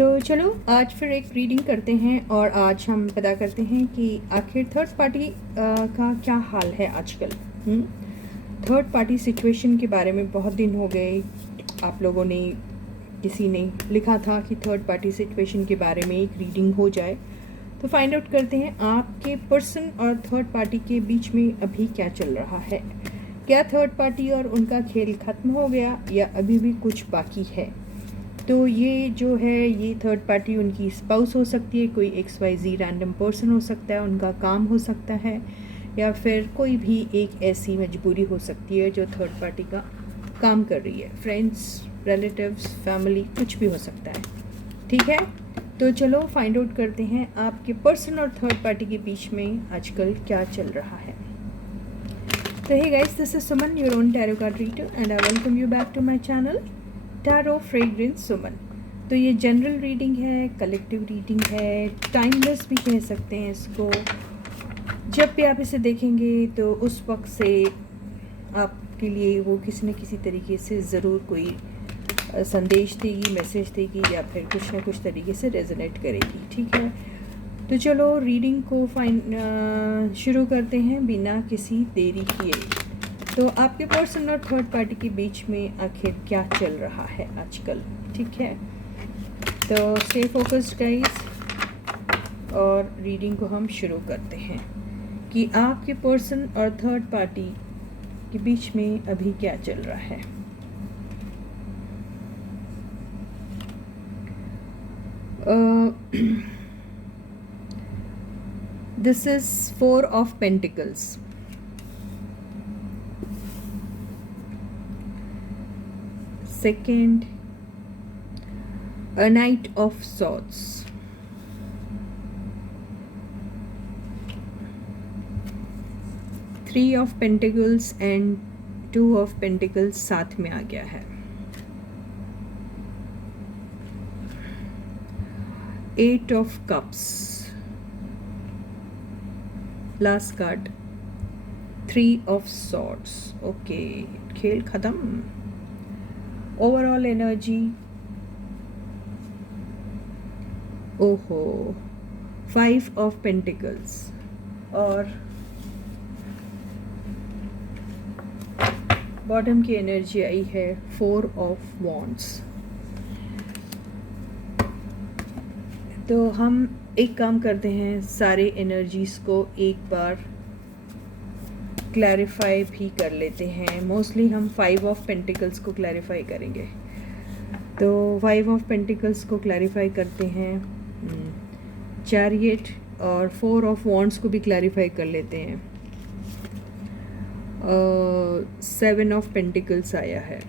तो चलो आज फिर एक रीडिंग करते हैं और आज हम पता करते हैं कि आखिर थर्ड पार्टी का क्या हाल है आजकल। थर्ड पार्टी सिचुएशन के बारे में बहुत दिन हो गए, आप लोगों ने किसी ने लिखा था कि थर्ड पार्टी सिचुएशन के बारे में एक रीडिंग हो जाए। तो फाइंड आउट करते हैं आपके पर्सन और थर्ड पार्टी के बीच में अभी क्या चल रहा है। क्या थर्ड पार्टी और उनका खेल ख़त्म हो गया या अभी भी कुछ बाकी है। तो ये जो है ये थर्ड पार्टी उनकी स्पाउस हो सकती है, कोई XYZ रैंडम पर्सन हो सकता है, उनका काम हो सकता है, या फिर कोई भी एक ऐसी मजबूरी हो सकती है जो थर्ड पार्टी का काम कर रही है। फ्रेंड्स, रिलेटिव्स, फैमिली, कुछ भी हो सकता है। ठीक है, तो चलो फाइंड आउट करते हैं आपके पर्सन और थर्ड पार्टी के बीच में आजकल क्या चल रहा है। तो hey guys, this is Suman, your own tarot card reader, and I welcome you back to my channel tarot fragrance Suman. तो ये जनरल रीडिंग है, कलेक्टिव रीडिंग है, टाइमलेस भी कह सकते हैं इसको। जब भी आप इसे देखेंगे तो उस वक्त से आपके लिए वो किसी न किसी तरीके से ज़रूर कोई संदेश देगी, मैसेज देगी, या फिर कुछ ना कुछ तरीके से रेजोनेट करेगी। ठीक है, तो चलो रीडिंग को शुरू करते हैं बिना किसी देरी किए। तो आपके पर्सन और थर्ड पार्टी के बीच में आखिर क्या चल रहा है आजकल। ठीक है, तो स्टे फोकस्ड गाइस, और रीडिंग को हम शुरू करते हैं कि आपके पर्सन और थर्ड पार्टी के बीच में अभी क्या चल रहा है। This is 4 of Pentacles, second a Knight of Swords, Three of Pentacles and 2 of Pentacles साथ में आ गया है, Eight of Cups, last card Three of Swords। Okay, खेल खत्म। ओवरऑल एनर्जी, ओहो, 5 of Pentacles और बॉटम की एनर्जी आई है 4 of Wands। तो हम एक काम करते हैं, सारे एनर्जीज को एक बार क्लैरिफाई भी कर लेते हैं। मोस्टली हम 5 of Pentacles को क्लैरिफाई करेंगे, तो 5 of Pentacles को क्लैरिफाई करते हैं। चैरियट और 4 of Wands को भी क्लैरिफाई कर लेते हैं। 7 of Pentacles आया है।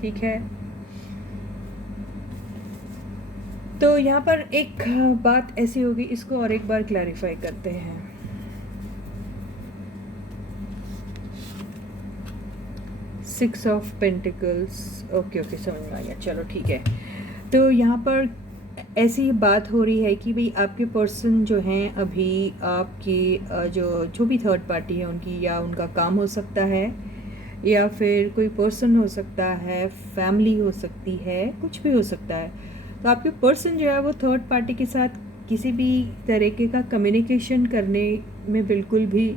ठीक है, तो यहाँ पर एक बात ऐसी होगी, इसको और एक बार क्लैरिफाई करते हैं। Six of Pentacles, ओके समझ में आ गया, चलो ठीक है। तो यहाँ पर ऐसी बात हो रही है कि भाई आपके पर्सन जो हैं अभी आपकी जो भी थर्ड पार्टी है उनकी, या उनका काम हो सकता है, या फिर कोई पर्सन हो सकता है, फैमिली हो सकती है, कुछ भी हो सकता है। तो आपके पर्सन जो है वो थर्ड पार्टी के साथ किसी भी तरीके का कम्युनिकेशन करने में बिल्कुल भी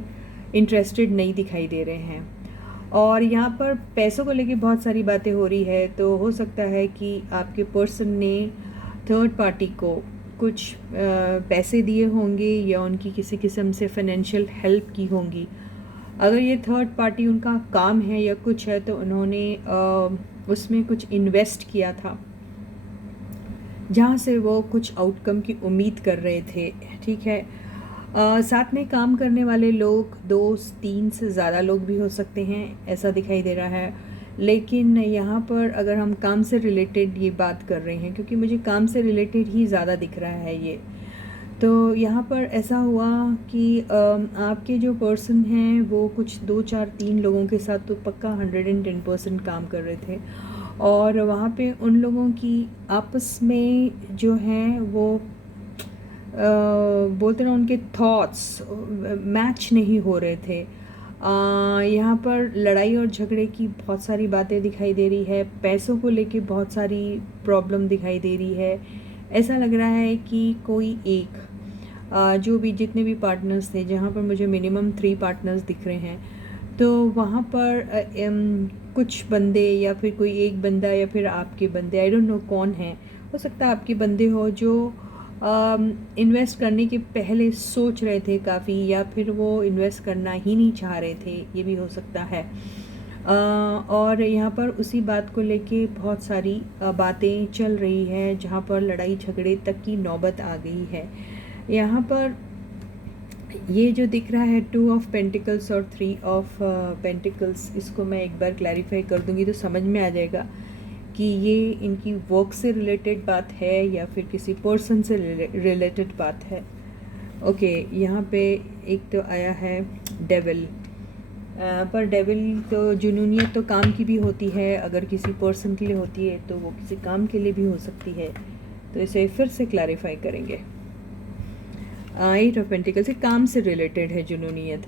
इंटरेस्टेड नहीं दिखाई दे रहे हैं। और यहाँ पर पैसों को लेके बहुत सारी बातें हो रही है, तो हो सकता है कि आपके पर्सन ने थर्ड पार्टी को कुछ पैसे दिए होंगे या उनकी किसी किस्म से फाइनेंशियल हेल्प की होंगी। अगर ये थर्ड पार्टी उनका काम है या कुछ है, तो उन्होंने उसमें कुछ इन्वेस्ट किया था जहाँ से वो कुछ आउटकम की उम्मीद कर रहे थे। ठीक है, साथ में काम करने वाले लोग 2-3 से ज़्यादा लोग भी हो सकते हैं, ऐसा दिखाई दे रहा है। लेकिन यहाँ पर अगर हम काम से रिलेटेड ये बात कर रहे हैं, क्योंकि मुझे काम से रिलेटेड ही ज़्यादा दिख रहा है ये, तो यहाँ पर ऐसा हुआ कि आपके जो पर्सन हैं वो कुछ 2-4-3 लोगों के साथ तो पक्का 110% काम कर रहे थे, और वहाँ पे उन लोगों की आपस में जो हैं वो बोलते ना, उनके थॉट्स मैच नहीं हो रहे थे। यहाँ पर लड़ाई और झगड़े की बहुत सारी बातें दिखाई दे रही है, पैसों को लेके बहुत सारी प्रॉब्लम दिखाई दे रही है, ऐसा लग रहा है कि कोई एक जो भी जितने भी पार्टनर्स थे, जहाँ पर मुझे मिनिमम 3 पार्टनर्स दिख रहे हैं, तो वहाँ पर कुछ बंदे या फिर कोई एक बंदा या फिर आपके बंदे, आई डोंट नो कौन है, हो सकता है आपके बंदे हो जो इन्वेस्ट करने के पहले सोच रहे थे काफ़ी, या फिर वो इन्वेस्ट करना ही नहीं चाह रहे थे, ये भी हो सकता है। और यहाँ पर उसी बात को लेके बहुत सारी बातें चल रही है, जहाँ पर लड़ाई झगड़े तक की नौबत आ गई है। यहाँ पर ये जो दिख रहा है 2 ऑफ पेंटिकल्स और 3 ऑफ पेंटिकल्स, इसको मैं एक बार क्लैरिफाई कर दूंगी तो समझ में आ जाएगा कि ये इनकी वर्क से रिलेटेड बात है या फिर किसी पर्सन से रिलेटेड बात है। ओके, यहाँ पे एक तो आया है डेविल, पर डेविल तो जुनूनियत तो काम की भी होती है, अगर किसी पर्सन के लिए होती है तो वो किसी काम के लिए भी हो सकती है, तो इसे फिर से क्लैरिफाई करेंगे। 8 ऑफ पेंटिकल से काम से रिलेटेड है जुनूनियत।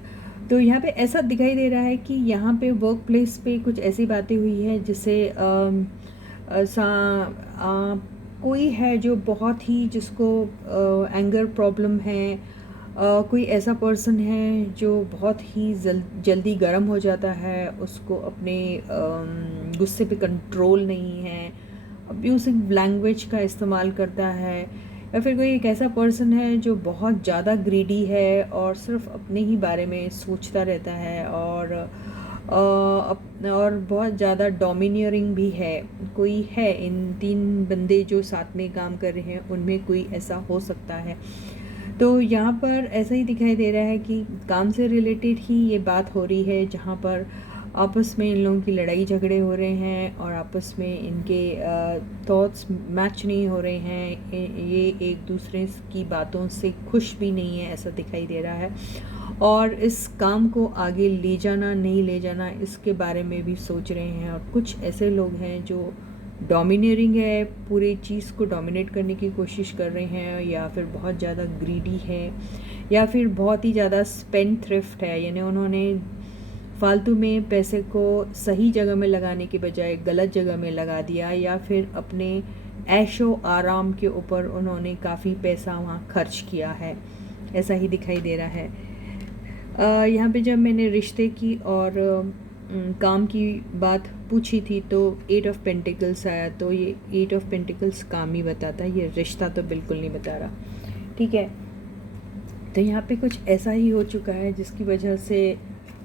तो यहाँ पे ऐसा दिखाई दे रहा है कि यहाँ पे वर्क प्लेस पे कुछ ऐसी बातें हुई है जिससे कोई है जो बहुत ही जिसको एंगर प्रॉब्लम है, कोई ऐसा पर्सन है जो बहुत ही जल्दी गर्म हो जाता है, उसको अपने गुस्से पे कंट्रोल नहीं है, अब्यूसिव लैंग्वेज का इस्तेमाल करता है, या फिर कोई एक ऐसा पर्सन है जो बहुत ज़्यादा ग्रीडी है और सिर्फ अपने ही बारे में सोचता रहता है, और बहुत ज़्यादा डोमिनियरिंग भी है। कोई है, इन 3 बंदे जो साथ में काम कर रहे हैं उनमें कोई ऐसा हो सकता है। तो यहाँ पर ऐसा ही दिखाई दे रहा है कि काम से रिलेटेड ही ये बात हो रही है, जहाँ पर आपस में इन लोगों की लड़ाई झगड़े हो रहे हैं और आपस में इनके थॉट्स मैच नहीं हो रहे हैं, ये एक दूसरे की बातों से खुश भी नहीं है, ऐसा दिखाई दे रहा है। और इस काम को आगे ले जाना नहीं ले जाना इसके बारे में भी सोच रहे हैं, और कुछ ऐसे लोग हैं जो डोमिनेटिंग है, पूरी चीज़ को डोमिनेट करने की कोशिश कर रहे हैं, या फिर बहुत ज़्यादा ग्रीडी है, या फिर बहुत ही ज़्यादा स्पेंड थ्रिफ्ट है, यानी उन्होंने फालतू में पैसे को सही जगह में लगाने के बजाय गलत जगह में लगा दिया, या फिर अपने ऐशो आराम के ऊपर उन्होंने काफ़ी पैसा वहाँ खर्च किया है, ऐसा ही दिखाई दे रहा है। यहाँ पे जब मैंने रिश्ते की और काम की बात पूछी थी तो 8 ऑफ पेंटिकल्स आया, तो ये 8 ऑफ पेंटिकल्स काम ही बताता है, ये रिश्ता तो बिल्कुल नहीं बता रहा। ठीक है, तो यहाँ पे कुछ ऐसा ही हो चुका है जिसकी वजह से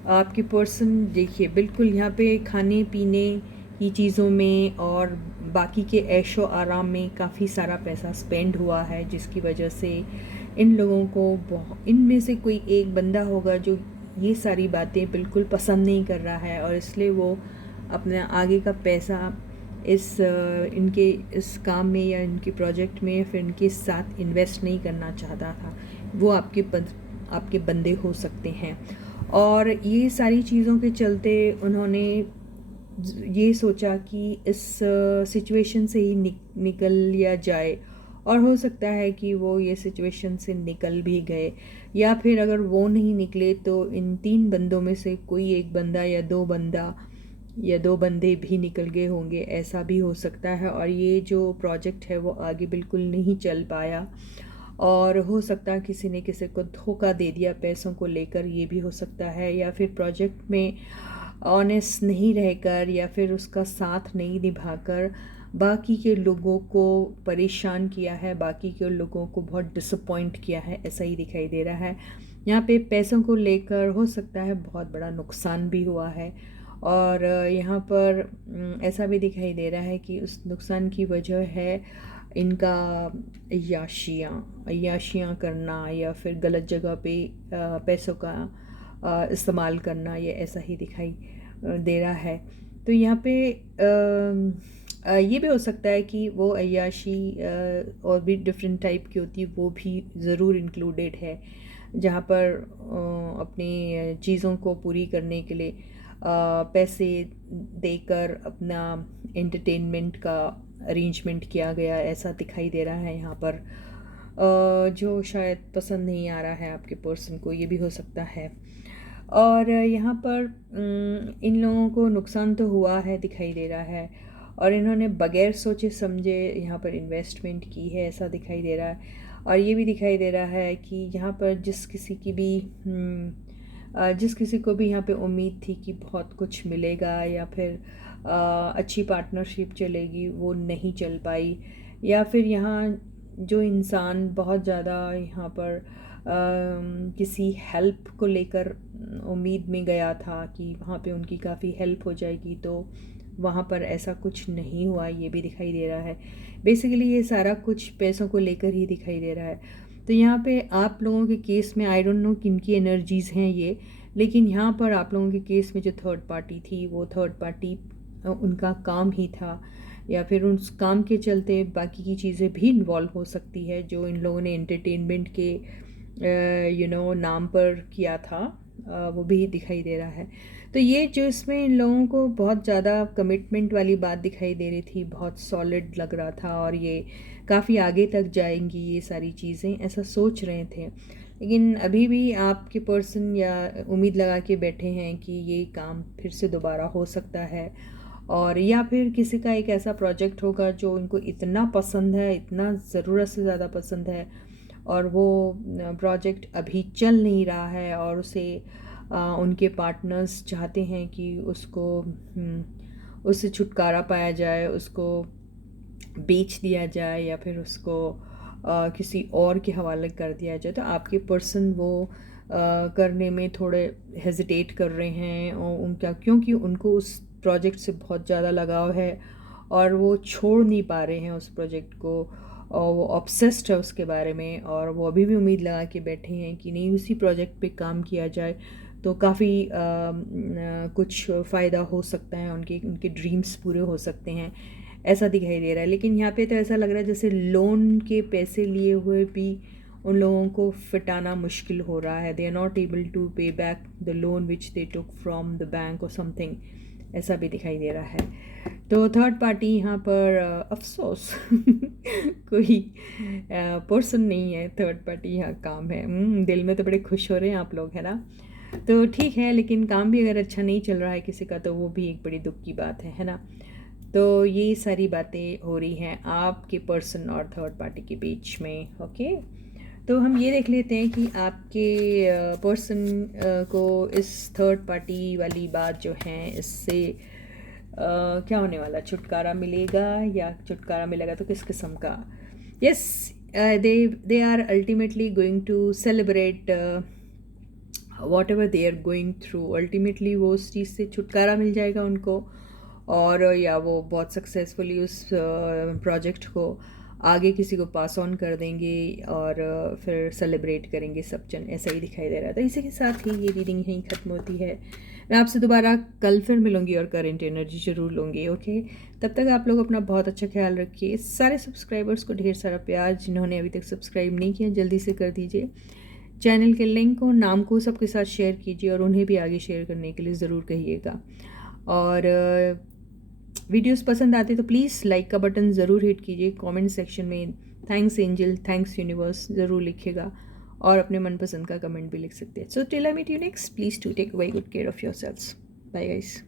आपकी पर्सन, देखिए बिल्कुल यहाँ पे खाने पीने की चीज़ों में और बाकी के ऐशो आराम में काफ़ी सारा पैसा स्पेंड हुआ है, जिसकी वजह से इन लोगों को इनमें से कोई एक बंदा होगा जो ये सारी बातें बिल्कुल पसंद नहीं कर रहा है, और इसलिए वो अपना आगे का पैसा इनके इस काम में या इनके प्रोजेक्ट में या फिर इनके साथ इन्वेस्ट नहीं करना चाहता था। वो आपके बंदे हो सकते हैं, और ये सारी चीज़ों के चलते उन्होंने ये सोचा कि इस सिचुएशन से ही निकल लिया जाए, और हो सकता है कि वो ये सिचुएशन से निकल भी गए, या फिर अगर वो नहीं निकले तो इन 3 बंदों में से कोई एक बंदा या 2 बंदे भी निकल गए होंगे, ऐसा भी हो सकता है। और ये जो प्रोजेक्ट है वो आगे बिल्कुल नहीं चल पाया, और हो सकता है किसी ने किसी को धोखा दे दिया पैसों को लेकर, ये भी हो सकता है, या फिर प्रोजेक्ट में ऑनेस्ट नहीं रहकर या फिर उसका साथ नहीं निभाकर बाकी के लोगों को परेशान किया है, बाकी के लोगों को बहुत डिसअपॉइंट किया है, ऐसा ही दिखाई दे रहा है। यहाँ पे पैसों को लेकर हो सकता है बहुत बड़ा नुकसान भी हुआ है, और यहाँ पर ऐसा भी दिखाई दे रहा है कि उस नुकसान की वजह है इनका अय्याशियाँ करना, या फिर गलत जगह पे पैसों का इस्तेमाल करना, ये ऐसा ही दिखाई दे रहा है। तो यहाँ पे ये भी हो सकता है कि वो अय्याशी और भी डिफरेंट टाइप की होती है, वो भी ज़रूर इंक्लूडेड है, जहाँ पर अपनी चीज़ों को पूरी करने के लिए पैसे देकर अपना एंटरटेनमेंट का अरेंजमेंट किया गया, ऐसा दिखाई दे रहा है यहाँ पर, जो शायद पसंद नहीं आ रहा है आपके पर्सन को, ये भी हो सकता है। और यहाँ पर इन लोगों को नुकसान तो हुआ है दिखाई दे रहा है, और इन्होंने बगैर सोचे समझे यहाँ पर इन्वेस्टमेंट की है, ऐसा दिखाई दे रहा है। और ये भी दिखाई दे रहा है कि यहाँ पर जिस किसी को भी यहाँ पे उम्मीद थी कि बहुत कुछ मिलेगा या फिर अच्छी पार्टनरशिप चलेगी, वो नहीं चल पाई। या फिर यहाँ जो इंसान बहुत ज़्यादा यहाँ पर किसी हेल्प को लेकर उम्मीद में गया था कि वहाँ पे उनकी काफ़ी हेल्प हो जाएगी, तो वहाँ पर ऐसा कुछ नहीं हुआ, ये भी दिखाई दे रहा है। बेसिकली ये सारा कुछ पैसों को लेकर ही दिखाई दे रहा है। तो यहाँ पे आप लोगों के केस में आई डोंट नो किनकी एनर्जीज़ हैं ये, लेकिन यहाँ पर आप लोगों के केस में जो थर्ड पार्टी थी, वो थर्ड पार्टी उनका काम ही था, या फिर उस काम के चलते बाकी की चीज़ें भी इन्वॉल्व हो सकती है जो इन लोगों ने एंटरटेनमेंट के नाम पर किया था, वो भी दिखाई दे रहा है। तो ये जो इसमें इन लोगों को बहुत ज़्यादा कमिटमेंट वाली बात दिखाई दे रही थी, बहुत सॉलिड लग रहा था और ये काफ़ी आगे तक जाएंगी ये सारी चीज़ें, ऐसा सोच रहे थे। लेकिन अभी भी आपके पर्सन या उम्मीद लगा के बैठे हैं कि ये काम फिर से दोबारा हो सकता है, और या फिर किसी का एक ऐसा प्रोजेक्ट होगा जो उनको इतना पसंद है, इतना ज़रूरत से ज़्यादा पसंद है, और वो प्रोजेक्ट अभी चल नहीं रहा है और उसे उनके पार्टनर्स चाहते हैं कि उससे छुटकारा पाया जाए, उसको बेच दिया जाए या फिर उसको किसी और के हवाले कर दिया जाए। तो आपके पर्सन वो करने में थोड़े हेजिटेट कर रहे हैं, और उनका क्योंकि उनको उस प्रोजेक्ट से बहुत ज़्यादा लगाव है और वो छोड़ नहीं पा रहे हैं उस प्रोजेक्ट को, और वो ऑब्सेस्ड है उसके बारे में, और वो अभी भी उम्मीद लगा के बैठे हैं कि नहीं उसी प्रोजेक्ट पे काम किया जाए तो काफ़ी कुछ फ़ायदा हो सकता है, उनके ड्रीम्स पूरे हो सकते हैं, ऐसा दिखाई दे रहा है। लेकिन यहाँ पे तो ऐसा लग रहा है जैसे लोन के पैसे लिए हुए भी उन लोगों को फिटाना मुश्किल हो रहा है। They are not able to pay back the loan which they took from the bank or something, ऐसा भी दिखाई दे रहा है। तो थर्ड पार्टी यहाँ पर अफसोस कोई पर्सन नहीं है, थर्ड पार्टी यहाँ काम है। दिल में तो बड़े खुश हो रहे हैं आप लोग, है ना। तो ठीक है, लेकिन काम भी अगर अच्छा नहीं चल रहा है किसी का तो वो भी एक बड़ी दुख की बात है ना। तो ये सारी बातें हो रही हैं आपके पर्सन और थर्ड पार्टी के बीच में। ओके, तो हम ये देख लेते हैं कि आपके पर्सन को इस थर्ड पार्टी वाली बात जो है इससे क्या होने वाला, छुटकारा मिलेगा, या छुटकारा मिलेगा तो किस किस्म का। Yes, they are ultimately going to celebrate whatever they are going through. Ultimately वो उस चीज़ से छुटकारा मिल जाएगा उनको, और या वो बहुत सक्सेसफुली उस प्रोजेक्ट को आगे किसी को पास ऑन कर देंगे और फिर सेलिब्रेट करेंगे सब जन, ऐसा ही दिखाई दे रहा था। इसी के साथ ही ये रीडिंग यहीं ख़त्म होती है। मैं आपसे दोबारा कल फिर मिलूँगी और करंट एनर्जी ज़रूर लूँगी। ओके, तब तक आप लोग अपना बहुत अच्छा ख्याल रखिए। सारे सब्सक्राइबर्स को ढेर सारा प्यार, जिन्होंने अभी तक सब्सक्राइब नहीं किया जल्दी से कर दीजिए। चैनल के लिंक और नाम को सबके साथ शेयर कीजिए और उन्हें भी आगे शेयर करने के लिए ज़रूर कहिएगा। और वीडियोस पसंद आते तो प्लीज़ लाइक का बटन ज़रूर हिट कीजिए। कमेंट सेक्शन में थैंक्स एंजल, थैंक्स यूनिवर्स ज़रूर लिखिएगा, और अपने मनपसंद का कमेंट भी लिख सकते हैं। So till I meet you next, please to take very good care of your selves. Bye guys.